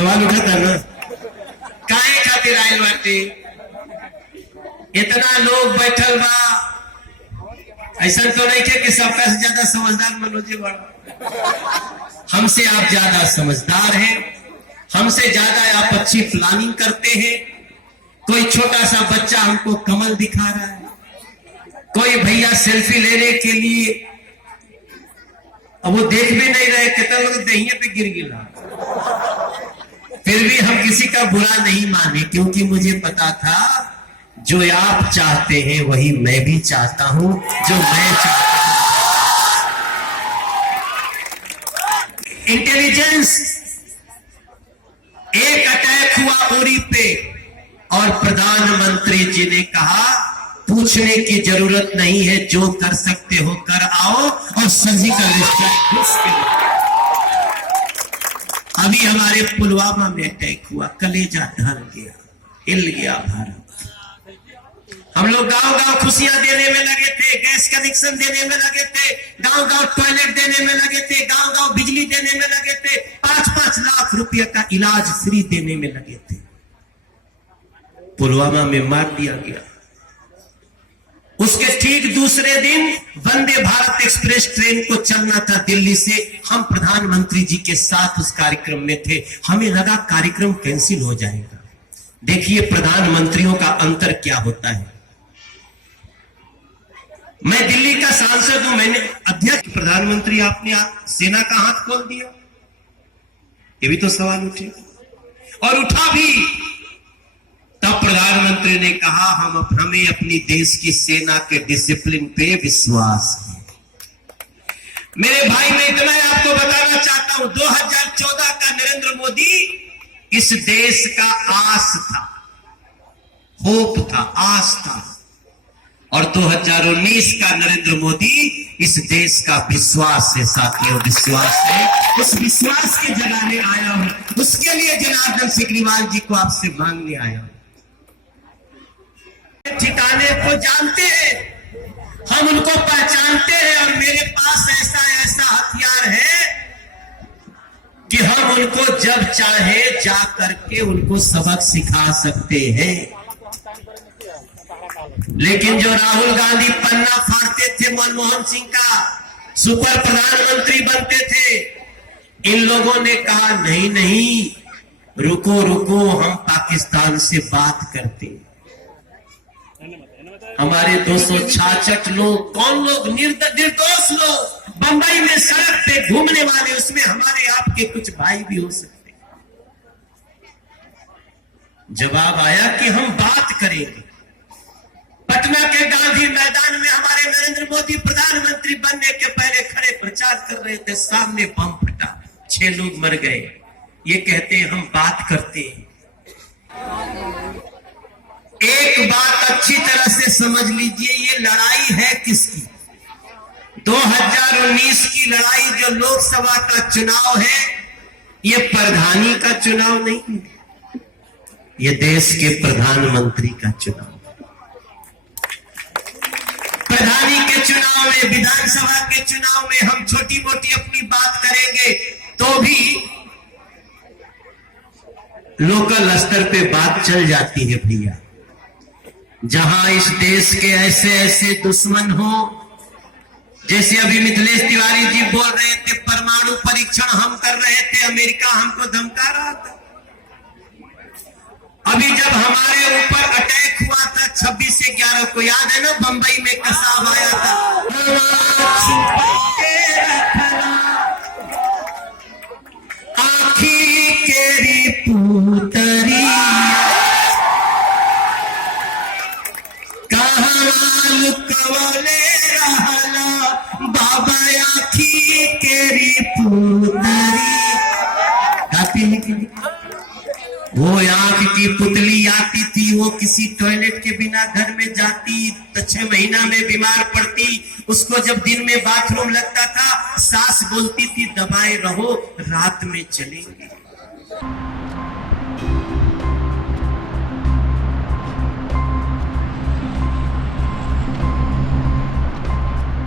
सवाल उठा था ना, काहे खातिर आयल बाटे, इतना लोग बैठल बा, ऐसा तो नहीं है कि सबका से ज्यादा समझदार मनोज बड़ा। हमसे आप ज्यादा समझदार हैं, हमसे ज्यादा आप अच्छी प्लानिंग करते हैं। कोई छोटा सा बच्चा हमको कमल दिखा रहा है, कोई भैया सेल्फी लेने के लिए, अब वो देख भी नहीं रहे, कितना लोग दहिये पे गिर गिरा, फिर भी हम किसी का बुरा नहीं माने, क्योंकि मुझे पता था जो आप चाहते हैं वही मैं भी चाहता हूं, जो मैं चाहता हूं। इंटेलिजेंस, एक अटैक हुआ उरी पे और प्रधानमंत्री जी ने कहा पूछने की जरूरत नहीं है, जो कर सकते हो कर आओ, और सर्जिकल स्ट्राइक घुस के। अभी हमारे पुलवामा में अटैक हुआ, कलेजा धर गया, हिल गया भारत। हम लोग गांव गांव खुशियां देने में लगे थे, गैस कनेक्शन देने में लगे थे, गांव गांव टॉयलेट देने में लगे थे, गांव गांव बिजली देने में लगे थे, 5-5 लाख रुपए का इलाज फ्री देने में लगे थे। पुलवामा में मार दिया गया। उसके ठीक दूसरे दिन वंदे भारत एक्सप्रेस ट्रेन को चलना था दिल्ली से, हम प्रधानमंत्री जी के साथ उस कार्यक्रम में थे। हमें लगा कार्यक्रम कैंसिल हो जाएगा। देखिए प्रधानमंत्रियों का अंतर क्या होता है। मैं दिल्ली का सांसद हूं, मैंने अध्यक्ष, प्रधानमंत्री आपने सेना का हाथ खोल दिया, ये भी तो सवाल उठे, और उठा भी। तब प्रधानमंत्री ने कहा हमें अपनी देश की सेना के डिसिप्लिन पे विश्वास है। मेरे भाई, मैं इतना आपको बताना चाहता हूं, 2014 का नरेंद्र मोदी इस देश का आस था, होप था, आस था, और 2019 का नरेंद्र मोदी इस देश का विश्वास है। साथियों, विश्वास है, उस विश्वास के जगाने आया हूं, उसके लिए जनार्दन सिग्रीवाल जी को आपसे मांगने आया हूं। ठिकाने को जानते हैं, हम उनको पहचानते हैं, और मेरे पास ऐसा ऐसा हथियार है कि हम उनको जब चाहे जा करके उनको सबक सिखा सकते हैं। लेकिन जो राहुल गांधी पन्ना फाड़ते थे मनमोहन सिंह का, सुपर प्रधानमंत्री बनते थे, इन लोगों ने कहा नहीं नहीं, रुको रुको, हम पाकिस्तान से बात करते। हमारे 266 लोग, कौन लोग, निर्दोष लोग, बंबई में सड़क पे घूमने वाले, उसमें हमारे आपके कुछ भाई भी हो सकते। जवाब आया कि हम बात करेंगे। पटना के गांधी मैदान में हमारे नरेंद्र मोदी प्रधानमंत्री बनने के पहले खड़े प्रचार कर रहे थे, सामने बम फटा, 6 लोग मर गए। ये कहते हैं हम बात करते हैं। एक बात अच्छी तरह से समझ लीजिए, ये लड़ाई है किसकी? 2019 की लड़ाई जो लोकसभा का चुनाव है, ये प्रधानी का चुनाव नहीं है, ये देश के प्रधानमंत्री का चुनाव। प्रधानी के चुनाव में, विधानसभा के चुनाव में हम छोटी मोटी अपनी बात करेंगे तो भी लोकल स्तर पे बात चल जाती है भैया। जहां इस देश के ऐसे ऐसे दुश्मन हो, जैसे अभी मिथिलेश तिवारी जी बोल रहे थे परमाणु परीक्षण हम कर रहे थे, अमेरिका हमको धमका रहा था। अभी जब हमारे ऊपर अटैक हुआ था 26/11 को, याद है ना, बंबई में कसाब आया था, आखी केरी पुतरी कवले रहला बाबा, आखी केरी पुतरी। गाती है कि वो आंख की पुतली आती थी, वो किसी टॉयलेट के बिना घर में जाती तो 6 महीना में बीमार पड़ती। उसको जब दिन में बाथरूम लगता था, सास बोलती थी दबाए रहो, रात में चलेंगे।